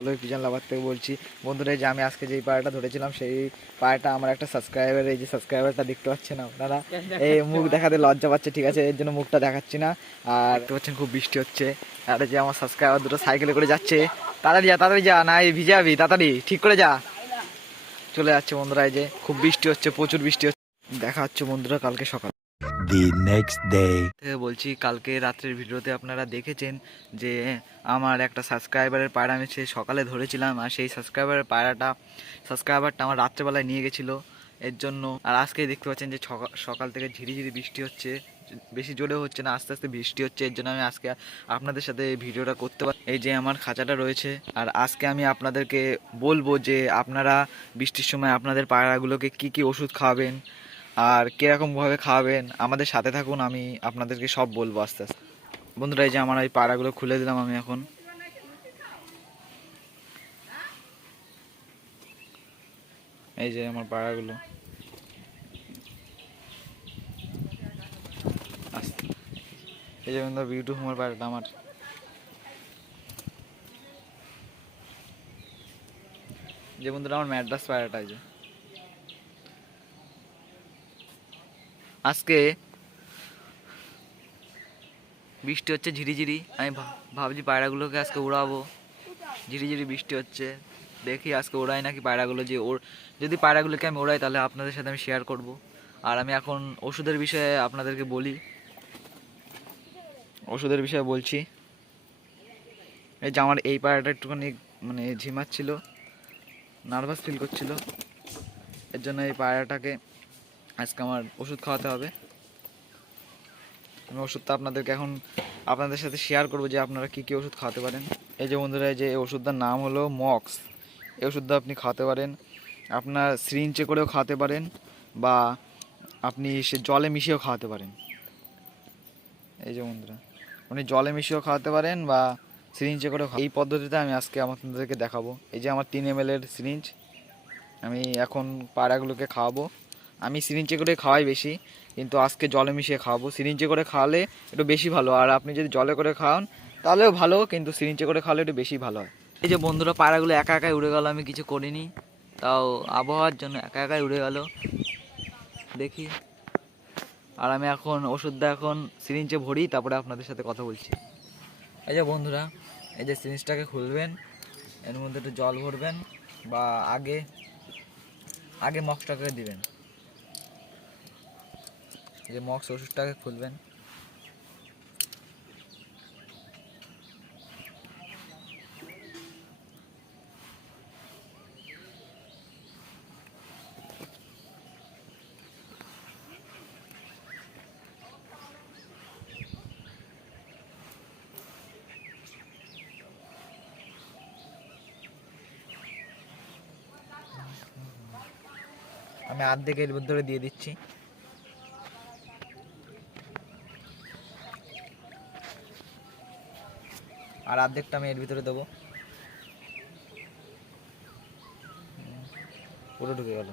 লোক পিজন লাভার থেকে বলছি। বন্ধুরা যে আমি আজকে যেই পায়রাটা ধরেছিলাম সেই পায়রাটা আমার একটা সাবস্ক্রাইবার এই যে সাবস্ক্রাইবারটা দেখতে পাচ্ছেন আপনারা? এই মুখ দেখাতে লজ্জা পাচ্ছে ঠিক আছে? এর জন্য মুখটা দেখাচ্ছি না। আর দেখতে পাচ্ছেন খুব বৃষ্টি হচ্ছে। আর যে আমার সাবস্ক্রাইবার দুটো সাইকেলে করে যাচ্ছে। তাড়াতাড়ি যা তাড়াতাড়ি যা। না এই ভিজে ভিজাবি তাড়াতাড়ি ঠিক করে যা। চলে যাচ্ছে বন্ধুরা এই যে খুব বৃষ্টি হচ্ছে প্রচুর বৃষ্টি হচ্ছে। দেখা হচ্ছে বন্ধুরা কালকে সকাল। The next. থেকে বলছি, কালকে রাত্রের ভিডিওতে আপনারা দেখেছেন যে আমার একটা সাবস্ক্রাইবারের পায়রা আমি সে সকালে ধরেছিলাম, আর সেই সাবস্ক্রাইবারের পায়রাটা, সাবস্ক্রাইবারটা আমার রাত্রেবেলায় নিয়ে গেছিল এর জন্য, আর আজকে দেখতে পাচ্ছেন যে সকাল থেকে ঝিরিঝিরি বৃষ্টি হচ্ছে, বেশি জোরে হচ্ছে না, আস্তে আস্তে বৃষ্টি হচ্ছে, এর জন্য আমি আজকে আপনাদের সাথে ভিডিওটা করতে পারি, এই যে আমার খাঁচাটা রয়েছে, আর আজকে আমি আপনাদেরকে বলব যে আপনারা বৃষ্টির সময় আপনাদের পায়রাগুলোকে কি কি ওষুধ খাওয়াবেন আর কিরকমভাবে খাওয়াবেন আমাদের সাথে থাকুন, আমি আপনাদেরকে সব বলব আস্তে আস্তে। বন্ধুরা, এই যে আমার এই পাড়াগুলো খুলে দিলাম আমি এখন। এই যে আমার পাড়াগুলো। এই যে বন্ধুরা, বিউটি হোমের পাড়াটা আমার। যে বন্ধুরা, আমার ম্যাড্রাস পাড়াটা এই আজকে বৃষ্টি হচ্ছে, ঝিরিঝিরি। আমি ভাবছি পায়রাগুলোকে আজকে উড়াবো। ঝিরিঝিরি বৃষ্টি হচ্ছে। দেখি আজকে ওড়াই নাকি পায়রাগুলো যে ওর যদি পায়রাগুলোকে আমি ওড়াই তাহলে আপনাদের সাথে আমি শেয়ার করব। আর আমি এখন ওষুধের বিষয়ে আপনাদেরকে বলি। ওষুধের বিষয়ে বলছি। এই যে আমার এই পায়রাটা একটুখানি মানে ঝিমাচ্ছিল, নার্ভাস ফিল করছিল। এর জন্য এই পায়রাটাকে আজকে আমার ওষুধ খাওয়াতে হবে। আমি ওষুধটা আপনাদেরকে এখন আপনাদের সাথে শেয়ার করব যে আপনারা কী কী ওষুধ খাওয়াতে পারেন। এই যে বন্ধুরা যে এই ওষুধটার নাম হলো মক্স এই ওষুধটা আপনি খাওয়াতে পারেন। আপনার সিরিঞ্চে করেও খাওয়াতে পারেন বা আপনি সে জলে মিশিয়েও খাওয়াতে পারেন। এই যে বন্ধুরা আপনি জলে মিশিয়েও খাওয়াতে পারেন বা সিরিঞ্চে করেও এই পদ্ধতিতে আমি আজকে আপনাদেরকে দেখাবো। এই যে আমার তিন এম এর সিরিঞ্জ আমি এখন পাড়াগুলোকে খাওয়াবো। আমি সিরিঞ্চে করে খাওয়াই বেশি, কিন্তু আজকে জলে মিশিয়ে খাওয়াবো। সিরিঞ্চে করে খাওয়ালে একটু বেশি ভালো, আর আপনি যদি জলে করে খাওয়ান, তাহলেও ভালো, কিন্তু সিরিঞ্চে করে খাওয়ালে একটু বেশি ভালো হয়। এই যে বন্ধুরা, পায়রাগুলো একা একাই উড়ে গেল, আমি কিছু করিনি। তাও আবহাওয়ার জন্য একা একাই উড়ে গেল। দেখি। আর আমি এখন ওষুধটা এখন সিরিঞ্জে ভরি, তারপরে আপনাদের সাথে কথা বলছি। এই যে বন্ধুরা, এই যে সিরিঞ্জটাকে খুলবেন, এর মধ্যে একটু জল ভরবেন, বা আগে আগে মক্সটাকে দিবেন। যে মক্স ওষুধটাকে খুলবেন। আমি আর্ধেক এর ভিতরে দিয়ে দিচ্ছি। আর অর্ধেকটা আমি এর ভিতরে দেবো। পুরো ঢুকে গেল।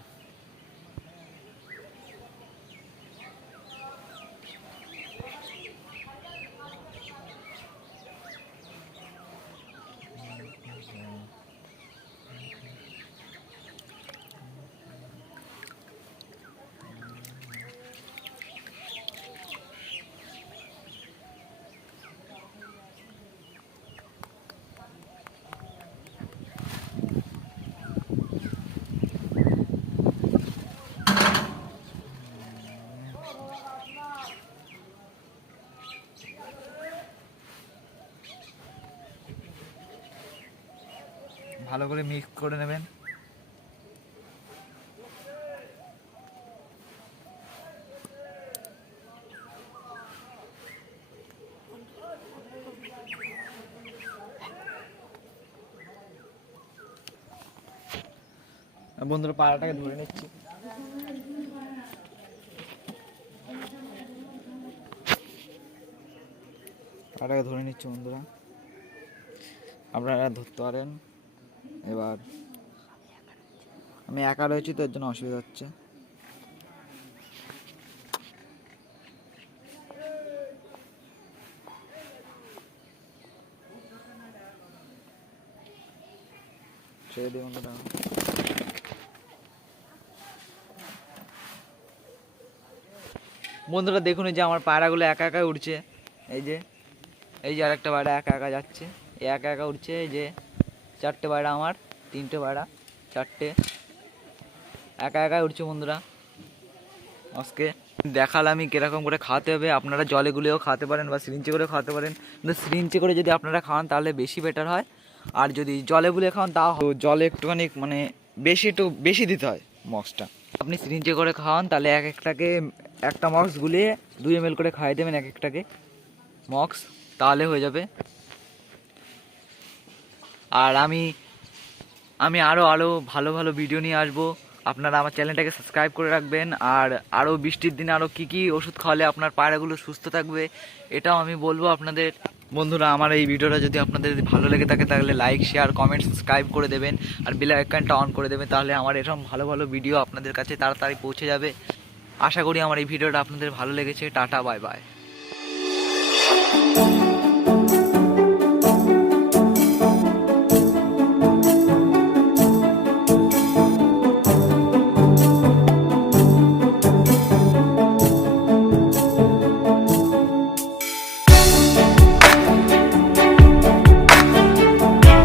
ভালো করে মিক্স করে নেবেন। বন্ধুরা, পাড়াটাকে ধরে নিচ্ছি। পাড়াটাকে ধরে নিচ্ছি বন্ধুরা। আপনারা ধরতে পারেন। এবার আমি একা রয়েছি তো, এর জন্য অসুবিধা হচ্ছে। বন্ধুরা। দেখুন যে আমার পায়রাগুলো একা একা উঠছে এই যে এই যে আরেকটা পায়রা একা একা যাচ্ছে। একা একা উঠছে এই যে চারটে পায়রা আমার, তিনটে পায়রা চারটে। একা একা উঠছে বন্ধুরা। আজকে আমি কীরকম করে খাওয়াতে হবে। আপনারা জলে গুলেও খাওয়াতে পারেন বা সিরিঞ্চে করেও খাওয়াতে পারেন। কিন্তু সিরিঞ্চে করে যদি আপনারা খাওয়ান তাহলে বেশি বেটার হয়। আর যদি জলে খাওয়ান তা তো জলে একটুখানি মানে বেশি একটু বেশি দিতে হয় মক্সটা আপনি সিরিঞ্চে করে খাওয়ান, তাহলে এক একটাকে একটা মক্স গুলিয়ে দুই এম করে খাইয়ে দেবেন এক একটাকে। মক্স তাহলে হয়ে যাবে। আর আমি আমি আরও আরও ভালো ভালো ভিডিও নিয়ে আসব। আপনারা আমার চ্যানেলটাকে সাবস্ক্রাইব করে রাখবেন। আর আরও বৃষ্টির দিনে আরও কী কী ওষুধ খাওয়ালে আপনার পায়রাগুলো সুস্থ থাকবে, এটাও আমি বলব আপনাদের। বন্ধুরা, আমার এই ভিডিওটা যদি আপনাদের ভালো লেগে থাকে, তাহলে লাইক শেয়ার কমেন্ট সাবস্ক্রাইব করে দেবেন। আর বেল আইকনটা অন করে দেবেন, তাহলে আমার এরকম ভালো ভালো ভিডিও আপনাদের কাছে তাড়াতাড়ি পৌঁছে যাবে। আশা করি আমার এই ভিডিওটা আপনাদের ভালো লেগেছে। Tata bye bye